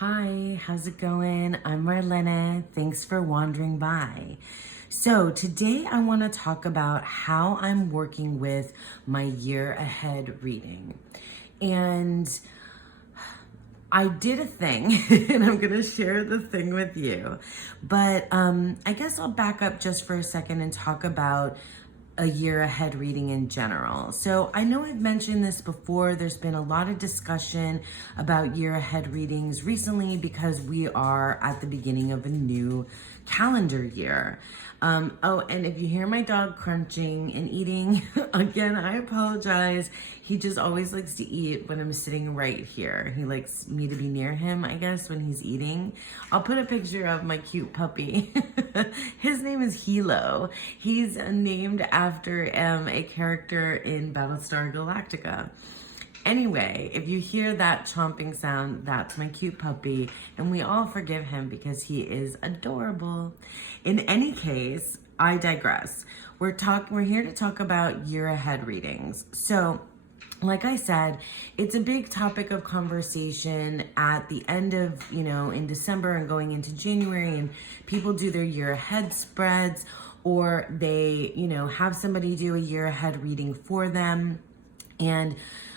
Hi, how's it going? I'm Marlena. Thanks for wandering by. So today I want to talk about how I'm working with my year ahead reading. And I did a thing and I'm going to share the thing with you. But I guess I'll back up just for a second and talk about a year ahead reading in general. So I know I've mentioned this before. There's been a lot of discussion about year ahead readings recently because we are at the beginning of a new calendar year. Oh, and if you hear my dog crunching and eating, again, I apologize. He just always likes to eat when I'm sitting right here. He likes me to be near him, I guess, when he's eating. I'll put a picture of my cute puppy. His name is Hilo. He's named after a character in Battlestar Galactica. Anyway, if you hear that chomping sound, that's my cute puppy, and we all forgive him because he is adorable. In any case, I digress. We're here to talk about year ahead readings. So, like I said, it's a big topic of conversation at the end of, in December and going into January, and people do their year ahead spreads, or they, have somebody do a year ahead reading for them. And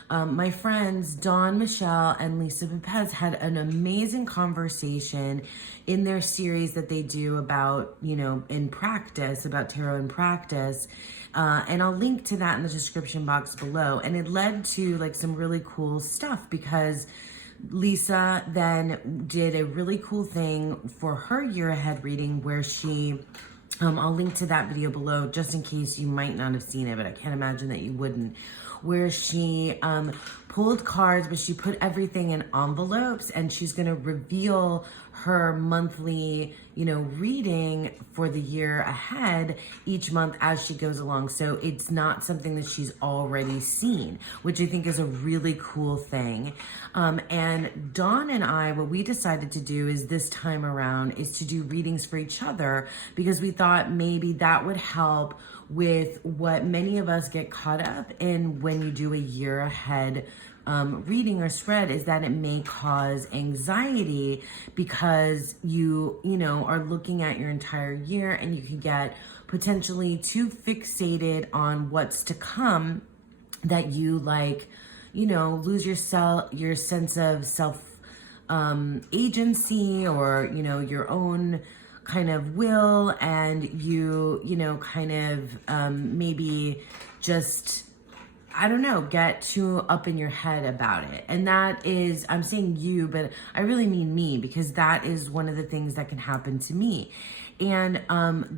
my friends Dawn, Michelle, and Lisa Pepez had an amazing conversation in their series that they do about, in practice, about tarot in practice. And I'll link to that in the description box below. And it led to like some really cool stuff because Lisa then did a really cool thing for her year ahead reading where she I'll link to that video below just in case you might not have seen it, but I can't imagine that you wouldn't, where she pulled cards, but she put everything in envelopes, and she's going to reveal her monthly, reading for the year ahead each month as she goes along. So it's not something that she's already seen, which I think is a really cool thing. And Dawn and I, what we decided to do is this time around is to do readings for each other because we thought maybe that would help with what many of us get caught up in when you do a year ahead reading or spread, is that it may cause anxiety because you are looking at your entire year and you can get potentially too fixated on what's to come that you lose your sense of self agency or your own kind of will, and you maybe just get too up in your head about it. And that is, I'm saying you, but I really mean me, because that is one of the things that can happen to me. And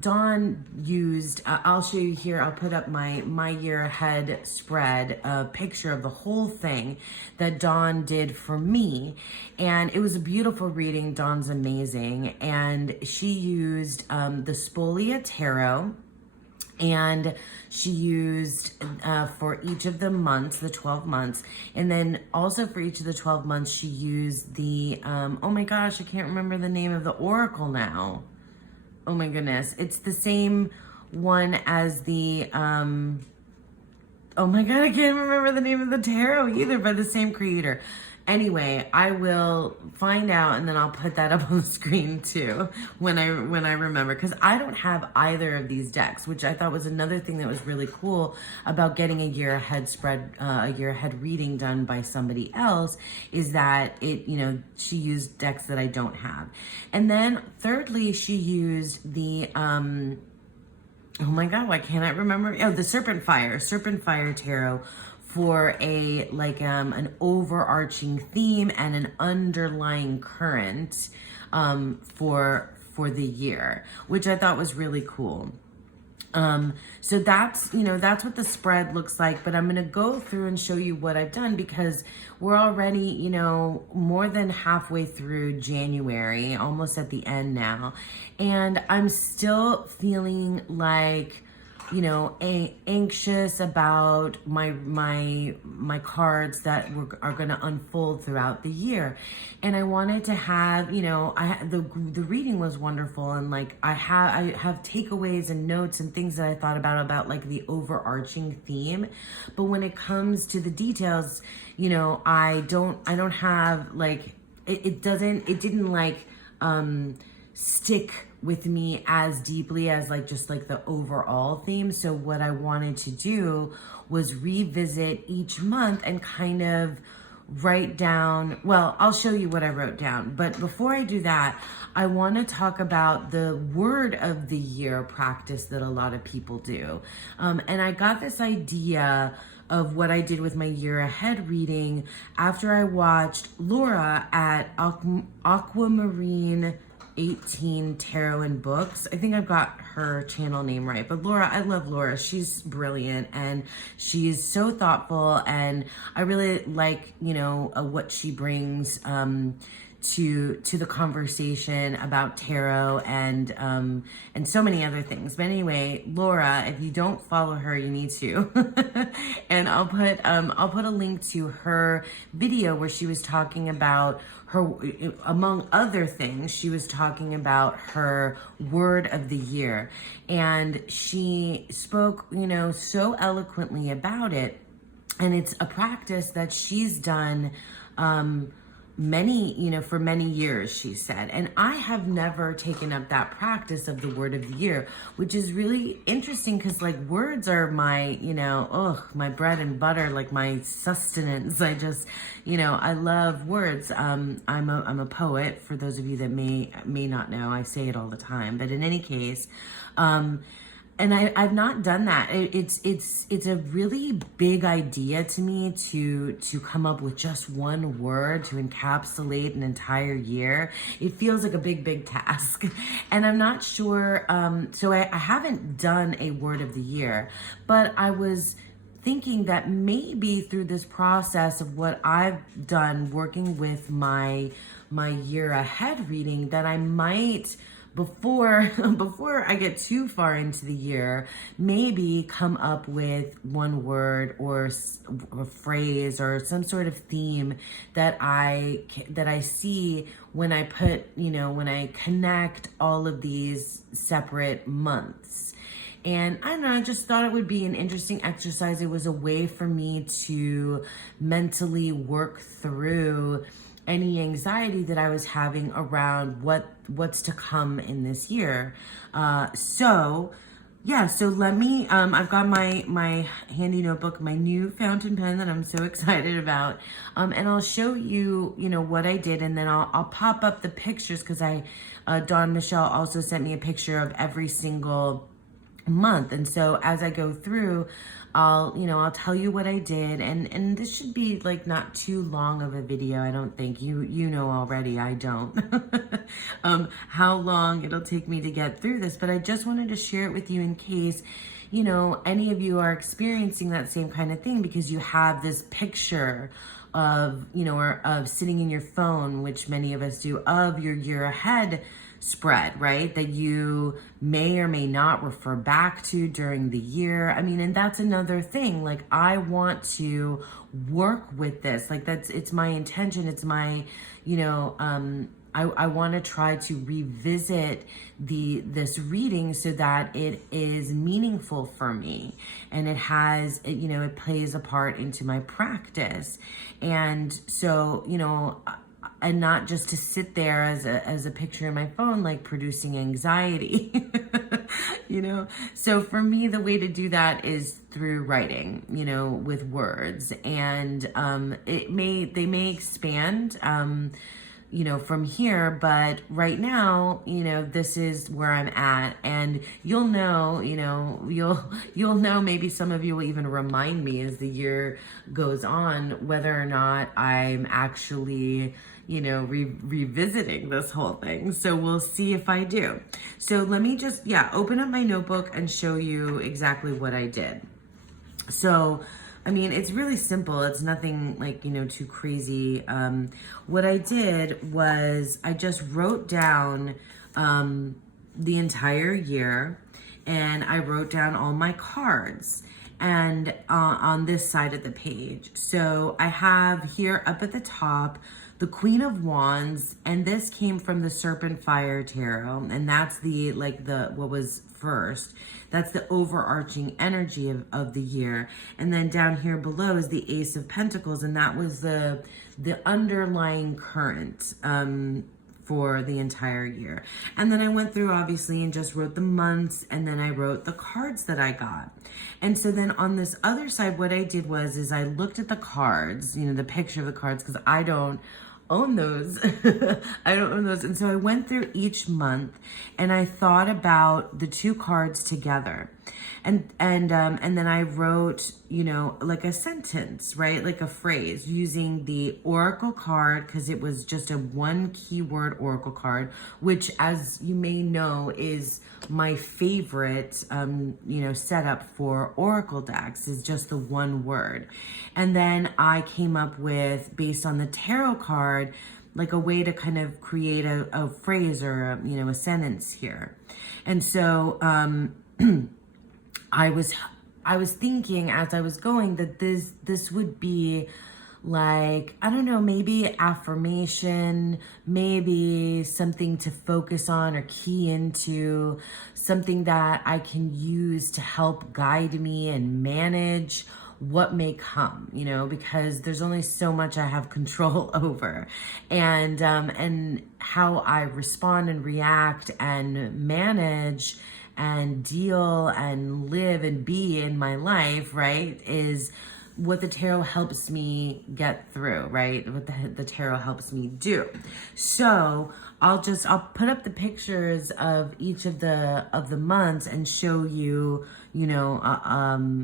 Dawn used, I'll show you here, I'll put up my year ahead spread, a picture of the whole thing that Dawn did for me. And it was a beautiful reading. Dawn's amazing. And she used the Spolia Tarot. And she used for each of the months, the 12 months. And then also for each of the 12 months, she used the, oh my gosh, I can't remember the name of the oracle now. Oh my goodness. It's the same one as the, oh my God, I can't remember the name of the tarot either, by the same creator. Anyway, I will find out and then I'll put that up on the screen too when I remember, because I don't have either of these decks, which I thought was another thing that was really cool about getting a year ahead spread, a year ahead reading done by somebody else, is that she used decks that I don't have. And then thirdly, she used the, oh my God, why can't I remember? Oh, the Serpent Fire Tarot for an overarching theme and an underlying current for the year, which I thought was really cool. So that's what the spread looks like, but I'm going to go through and show you what I've done because we're already, more than halfway through January, almost at the end now. And I'm still feeling like, anxious about my cards that are going to unfold throughout the year. And I wanted to have, the reading was wonderful, and I have takeaways and notes and things that I thought about the overarching theme. But when it comes to the details, I don't have it didn't like stick with me as deeply as like just like the overall theme. So what I wanted to do was revisit each month and kind of write down, well, I'll show you what I wrote down. But before I do that, I want to talk about the word of the year practice that a lot of people do. And I got this idea of what I did with my year ahead reading after I watched Laura at Aquamarine 18 Tarot and Books. I think I've got her channel name right, but Laura, I love Laura. She's brilliant and she's so thoughtful, and I really like, what she brings to the conversation about tarot and so many other things. But anyway, Laura, if you don't follow her, you need to. And I'll put a link to her video where she was talking about her, among other things, she was talking about her word of the year, and she spoke, so eloquently about it. And it's a practice that she's done for many years, she said. And I have never taken up that practice of the word of the year, which is really interesting because like words are my, my bread and butter, like my sustenance. I just, I love words. I'm a poet, for those of you that may not know. I say it all the time, but in any case, and I've not done that. It's a really big idea to me to come up with just one word to encapsulate an entire year. It feels like a big task, and I'm not sure. So I haven't done a word of the year, but I was thinking that maybe through this process of what I've done working with my year ahead reading, that I might, before I get too far into the year, maybe come up with one word or a phrase or some sort of theme that I see when I when I connect all of these separate months. And I don't know, I just thought it would be an interesting exercise. It was a way for me to mentally work through any anxiety that I was having around what's to come in this year. So let me, I've got my handy notebook, my new fountain pen that I'm so excited about. And I'll show you, what I did, and then I'll pop up the pictures, because Dawn Michelle also sent me a picture of every single month. And so as I go through, I'll tell you what I did, and this should be like not too long of a video. I don't think you know already. I don't how long it'll take me to get through this, but I just wanted to share it with you in case any of you are experiencing that same kind of thing, because you have this picture of or of sitting in your phone, which many of us do, of your year ahead spread, right? That you may or may not refer back to during the year. I mean, and that's another thing. Like, I want to work with this. Like, it's my intention. It's my, I want to try to revisit this reading so that it is meaningful for me, and it has, it plays a part into my practice. And so, and not just to sit there as a picture in my phone, like producing anxiety, So for me, the way to do that is through writing, with words, and they may expand, from here, but right now, this is where I'm at, and you'll know, maybe some of you will even remind me as the year goes on, whether or not I'm actually, revisiting this whole thing. So we'll see if I do. So let me just, open up my notebook and show you exactly what I did. So, I mean, it's really simple. It's nothing like, too crazy. What I did was I just wrote down the entire year, and I wrote down all my cards and on this side of the page. So I have here up at the top the Queen of Wands, and this came from the Serpent Fire Tarot, and that's the, like the, what was first. That's the overarching energy of the year. And then down here below is the Ace of Pentacles, and that was the underlying current for the entire year. And then I went through obviously and just wrote the months, and then I wrote the cards that I got. And so then on this other side, what I did is I looked at the cards, you know, the picture of the cards, because I don't own those. I don't own those. And so I went through each month and I thought about the two cards together. And then I wrote, you know, like a sentence, right? Like a phrase using the Oracle card, because it was just a one keyword Oracle card, which, as you may know, is my favorite, you know, setup for Oracle decks, is just the one word. And then I came up with, based on the tarot card, like a way to kind of create a phrase or a, you know, a sentence here. And so, I was thinking as I was going that this would be like, I don't know, maybe affirmation, maybe something to focus on or key into, something that I can use to help guide me and manage what may come, you know, because there's only so much I have control over, and how I respond and react and manage and deal and live and be in my life, right, is what the tarot helps me get through, right? What the tarot helps me do. So I'll put up the pictures of each of the months and show you, you know,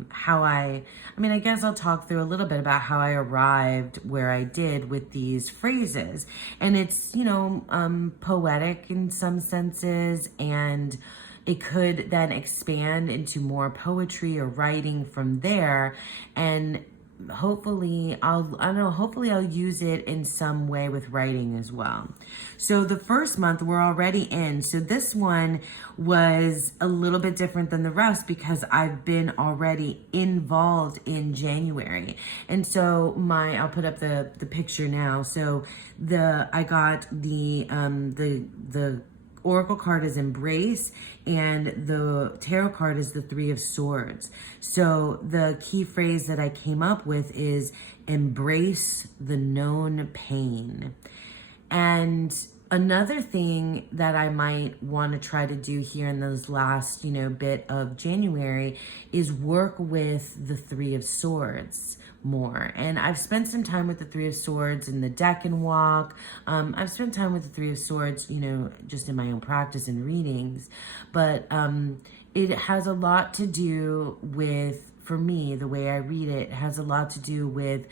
how I mean, I guess I'll talk through a little bit about how I arrived where I did with these phrases. And it's, you know, poetic in some senses, and it could then expand into more poetry or writing from there. And hopefully I'll use it in some way with writing as well. So the first month we're already in. So this one was a little bit different than the rest because I've been already involved in January. And so I'll put up the picture now. So I got the Oracle card is Embrace, and the tarot card is the Three of Swords. So the key phrase that I came up with is embrace the known pain. And another thing that I might want to try to do here in those last, you know, bit of January is work with the Three of Swords more. And I've spent some time with the Three of Swords in the deck and walk. I've spent time with the Three of Swords, you know, just in my own practice and readings. But it has a lot to do with, for me, the way I read it, has a lot to do with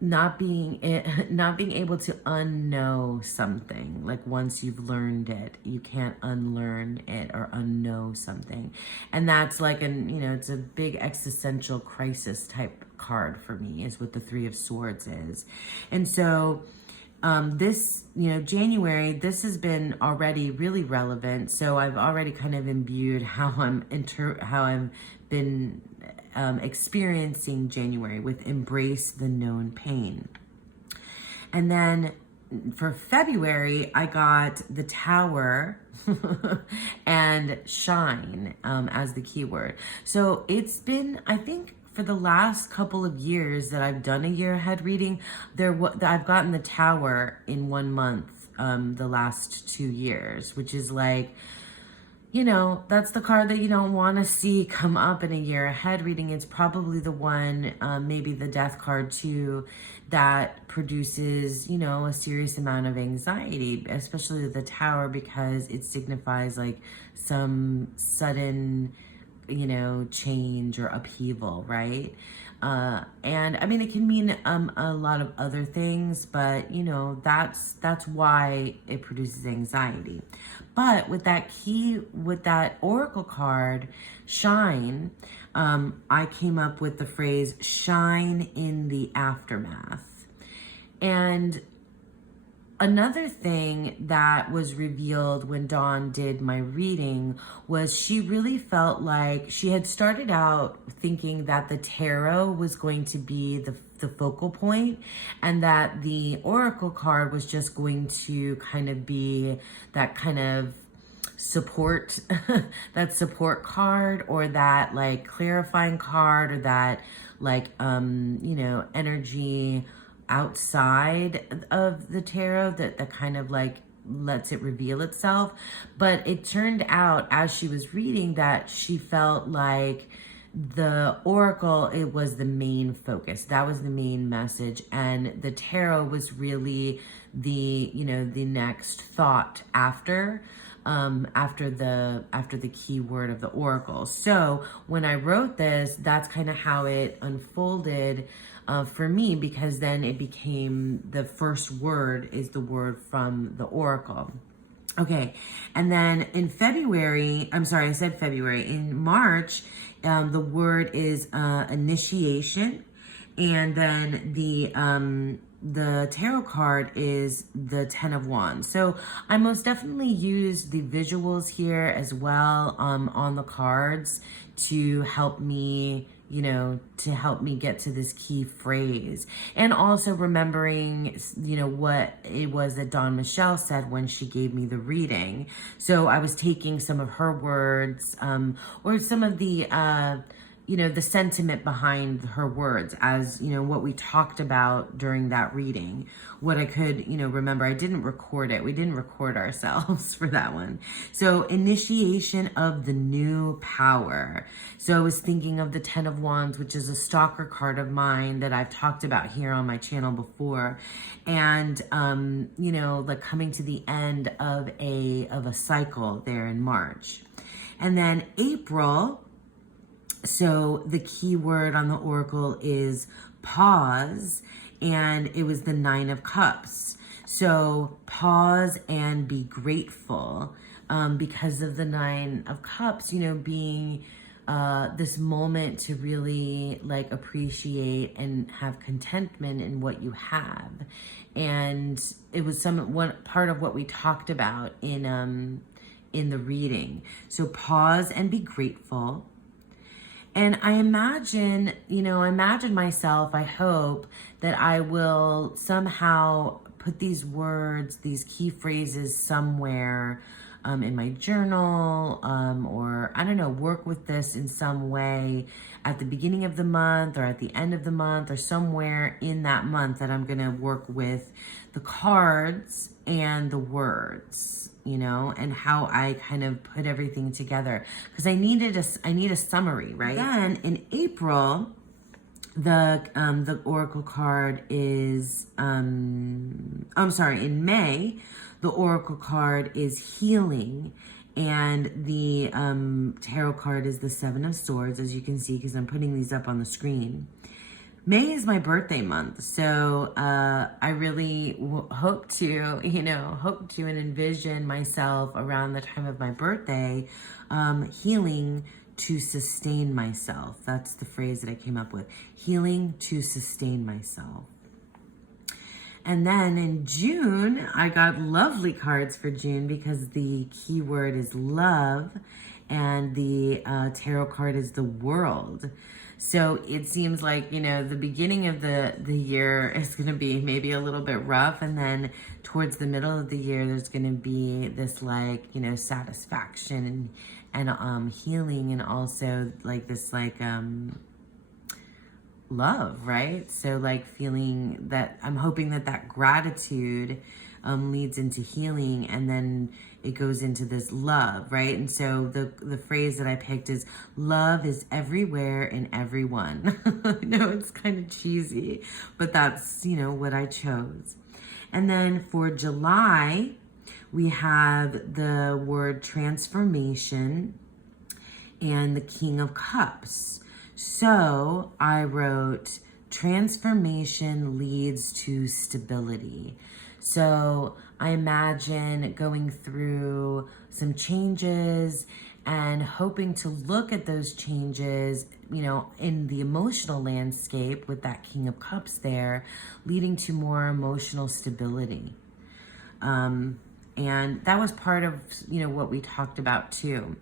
not being able to unknow something. Like once you've learned it, you can't unlearn it or unknow something. And that's like it's a big existential crisis type card for me, is what the Three of Swords is. And so this, January, this has been already really relevant. So I've already kind of imbued how I've been experiencing January with embrace the known pain. And then for February, I got the Tower and shine as the keyword. So it's been, I think, for the last couple of years that I've done a year ahead reading, I've gotten the Tower in 1 month the last 2 years, which is like, that's the card that you don't want to see come up in a year ahead reading. It's probably the one, maybe the Death card too, that produces, a serious amount of anxiety, especially the Tower, because it signifies like some sudden, change or upheaval, right? And I mean, it can mean a lot of other things, but that's why it produces anxiety. But with that Oracle card, shine, I came up with the phrase shine in the aftermath. And another thing that was revealed when Dawn did my reading was she really felt like she had started out thinking that the tarot was going to be the focal point, and that the oracle card was just going to kind of be that kind of support that support card, or that like clarifying card, or that like you know, energy outside of the tarot that kind of like lets it reveal itself. But it turned out, as she was reading, that she felt like the oracle, it was the main focus, that was the main message, and the tarot was really the, you know, the next thought after the key word of the oracle. So when I wrote this, that's kind of how it unfolded for me, because then it became the first word is the word from the oracle. Okay, and then in February, I'm sorry, I said February. In March, the word is initiation, and then the tarot card is the Ten of Wands. So I most definitely used the visuals here as well on the cards to help me, you know, to help me get to this key phrase. And also remembering, you know, what it was that Dawn Michelle said when she gave me the reading. So I was taking some of her words, or some of the, you know, the sentiment behind her words, as, you know, what we talked about during that reading, what I could, you know, remember. I didn't record it. We didn't record ourselves for that one. So initiation of the new power. So I was thinking of the Ten of Wands, which is a stalker card of mine that I've talked about here on my channel before. And, you know, like coming to the end of a cycle there in March. And then April, so the key word on the oracle is pause, and it was the Nine of Cups. So pause and be grateful, because of the Nine of Cups, you know, being this moment to really like appreciate and have contentment in what you have. And it was one part of what we talked about in the reading. So pause and be grateful. And I imagine, you know, myself, I hope that I will somehow put these words, these key phrases somewhere in my journal, or I don't know, work with this in some way at the beginning of the month or at the end of the month, or somewhere in that month that I'm going to work with the cards and the words, you know, and how I kind of put everything together, because I need a summary, right? Then in April, the oracle card is in May, the oracle card is healing, and the tarot card is the Seven of Swords, as you can see, because I'm putting these up on the screen. May is my birthday month, so I really hope to and envision myself around the time of my birthday, healing to sustain myself. That's the phrase that I came up with, healing to sustain myself. And then in June, I got lovely cards for June, because the keyword is love, and the tarot card is the World. So it seems like, you know, the beginning of the year is going to be maybe a little bit rough. And then towards the middle of the year, there's going to be this, like, you know, satisfaction and healing, and also like this, like, love, right? So like feeling that, I'm hoping that gratitude leads into healing, and then it goes into this love, right? And so the phrase that I picked is, love is everywhere in everyone. I know it's kind of cheesy, but that's, you know, what I chose. And then for July, we have the word transformation and the King of Cups. So I wrote, transformation leads to stability. So I imagine going through some changes and hoping to look at those changes, you know, in the emotional landscape with that King of Cups there, leading to more emotional stability. And that was part of, you know, what we talked about too.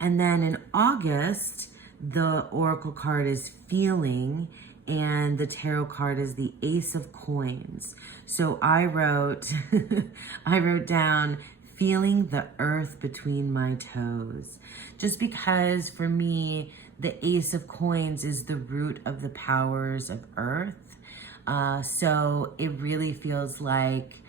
And then in August, the oracle card is feeling, and the tarot card is the Ace of Coins. So I wrote, I wrote down, feeling the earth between my toes. Just because for me, the Ace of Coins is the root of the powers of earth. So it really feels like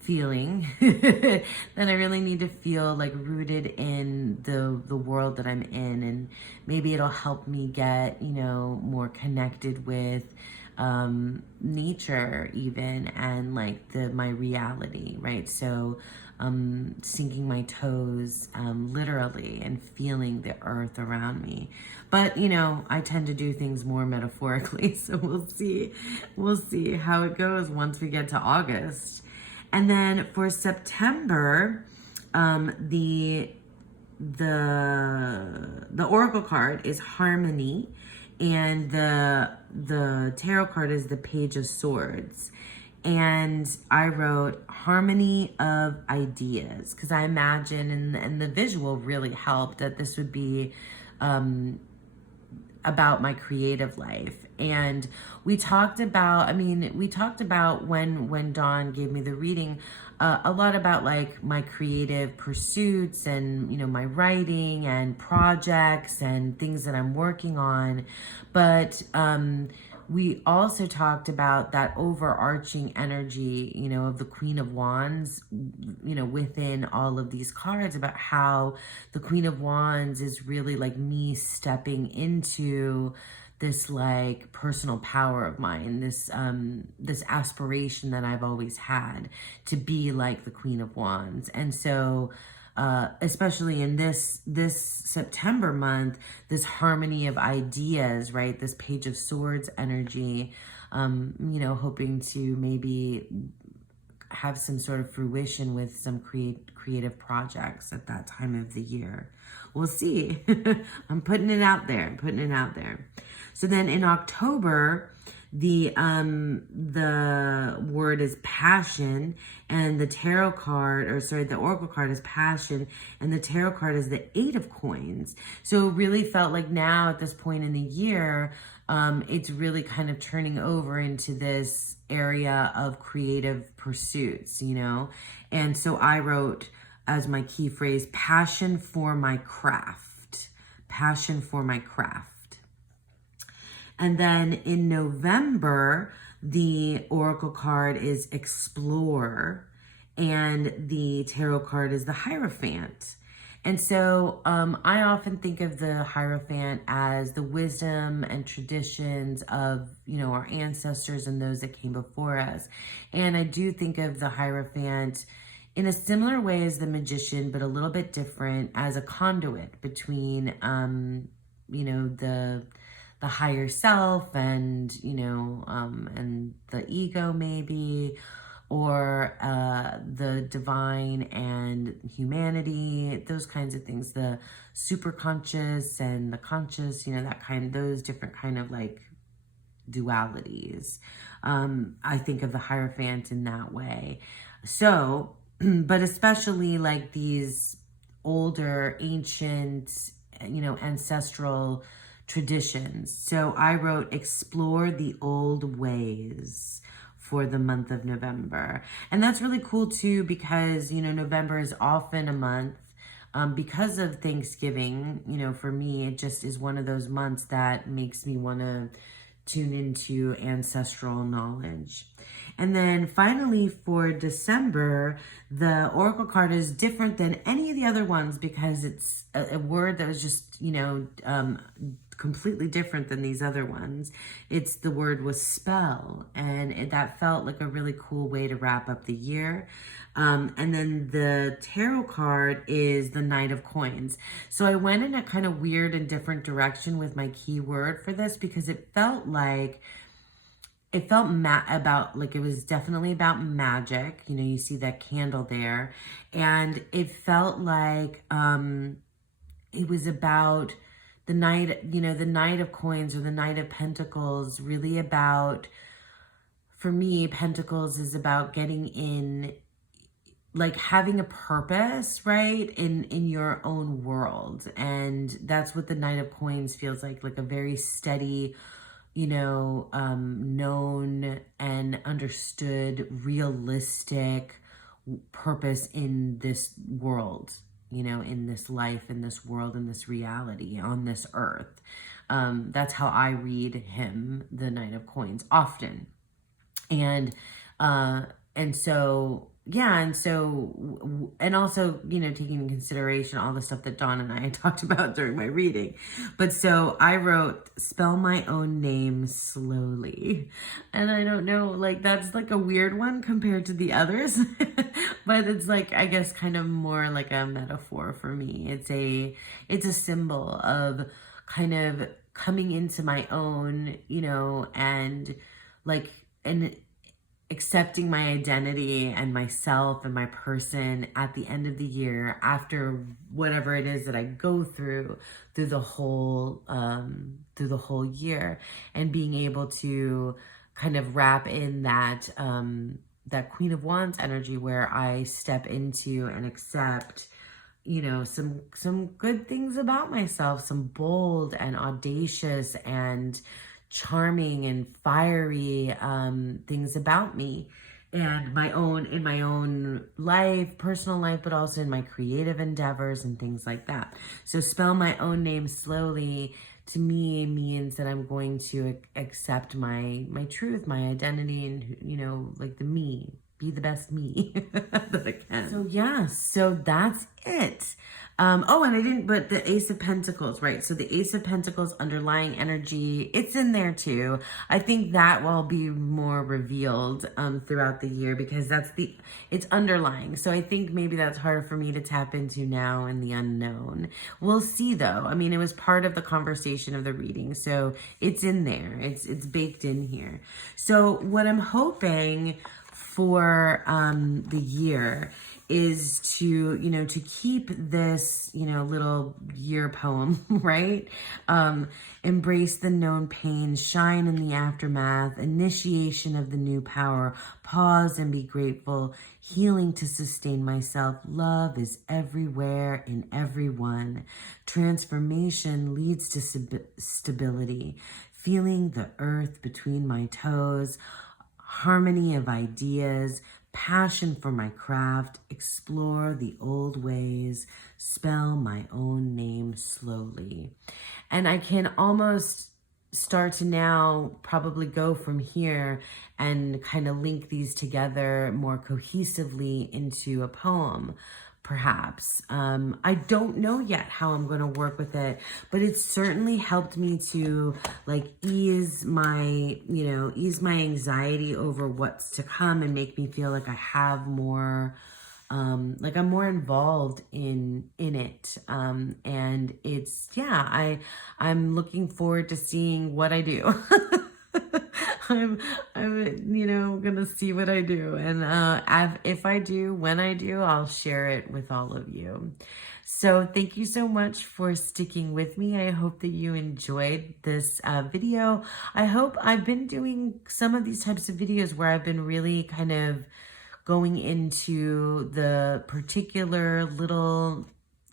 feeling that I really need to feel like rooted in the world that I'm in, and maybe it'll help me get, you know, more connected with nature even, and like my reality, right? So sinking my toes literally and feeling the earth around me. But you know, I tend to do things more metaphorically, so we'll see how it goes once we get to August. And then for September, the oracle card is Harmony, and the tarot card is the Page of Swords. And I wrote Harmony of Ideas, because I imagine, and the visual really helped, that this would be about my creative life. And we talked about, when Dawn gave me the reading, a lot about like my creative pursuits and, you know, my writing and projects and things that I'm working on. But we also talked about that overarching energy, you know, of the Queen of Wands, you know, within all of these cards, about how the Queen of Wands is really like me stepping into this like personal power of mine, this aspiration that I've always had to be like the Queen of Wands. And so especially in this September month, this harmony of ideas, right? This Page of Swords energy, you know, hoping to maybe have some sort of fruition with some creative projects at that time of the year. We'll see. I'm putting it out there. So then in October, the word is passion, and the tarot card, the oracle card is passion, and the tarot card is the Eight of Coins. So it really felt like now at this point in the year, it's really kind of turning over into this area of creative pursuits, you know? And so I wrote as my key phrase, passion for my craft. Passion for my craft. And then in November, the oracle card is Explorer, and the tarot card is the Hierophant. And so I often think of the Hierophant as the wisdom and traditions of, you know, our ancestors and those that came before us. And I do think of the Hierophant in a similar way as the Magician, but a little bit different, as a conduit between, you know, the higher self and, you know, and the ego maybe, or the divine and humanity, those kinds of things, the super conscious and the conscious, you know, those different kind of like dualities. I think of the Hierophant in that way. So, but especially like these older, ancient, you know, ancestral traditions. So I wrote explore the old ways for the month of November. And that's really cool too, because, you know, November is often a month, because of Thanksgiving, you know, for me, it just is one of those months that makes me want to tune into ancestral knowledge. And then finally for December, the oracle card is different than any of the other ones because it's a word that was just, you know, completely different than these other ones. It's the word was spell, and that felt like a really cool way to wrap up the year. And then the tarot card is the Knight of Coins. So I went in a kind of weird and different direction with my keyword for this because it felt like it was definitely about magic. You know, you see that candle there, and it felt like it was about the Knight, you know, the Knight of Coins or the Knight of Pentacles, really about, for me, Pentacles is about getting in, like having a purpose, right, in your own world. And that's what the Knight of Coins feels like a very steady known and understood realistic purpose in this world, in this life, in this world, in this reality, on this earth. That's how I read him, the Knight of Coins, often. And uh and so yeah, and also, taking into consideration all the stuff that Dawn and I talked about during my reading. But so I wrote, spell my own name slowly. And I don't know, like, that's like a weird one compared to the others. But it's like, I guess, kind of more like a metaphor for me. It's a symbol of kind of coming into my own, and like, and accepting my identity and myself and my person at the end of the year, after whatever it is that I go through the whole year, and being able to kind of wrap in that Queen of Wands energy, where I step into and accept some good things about myself, some bold and audacious and charming and fiery things about me, and in my own life, personal life, but also in my creative endeavors and things like that. So spell my own name slowly to me means that I'm going to accept my truth, my identity, and like the me. Be the best me that I can. So yeah, so that's it. Oh, and I didn't, but the Ace of Pentacles, right? So the Ace of Pentacles underlying energy, it's in there too. I think that will be more revealed throughout the year, because it's underlying. So I think maybe that's harder for me to tap into now in the unknown. We'll see though. I mean, it was part of the conversation of the reading, so it's in there. It's baked in here. So what I'm hoping for the year is to keep this, little year poem, right? Embrace the known pain, shine in the aftermath, initiation of the new power, pause and be grateful, healing to sustain myself. Love is everywhere in everyone. Transformation leads to stability, feeling the earth between my toes, harmony of ideas, passion for my craft, explore the old ways, spell my own name slowly. And I can almost start to now probably go from here and kind of link these together more cohesively into a poem, perhaps. I don't know yet how I'm going to work with it, but it's certainly helped me to like ease my anxiety over what's to come, and make me feel like I have more, like I'm more involved in it. And it's, yeah, I'm looking forward to seeing what I do. I'm gonna see what I do, and if I do, when I do, I'll share it with all of you. So thank you so much for sticking with me. I hope that you enjoyed this video. I hope I've been doing some of these types of videos where I've been really kind of going into the particular little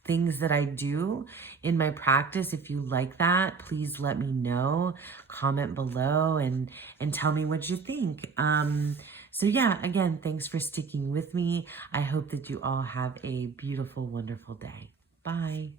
things that I do in my practice. If you like that, please let me know. Comment below and tell me what you think. So yeah, again, thanks for sticking with me. I hope that you all have a beautiful, wonderful day. Bye.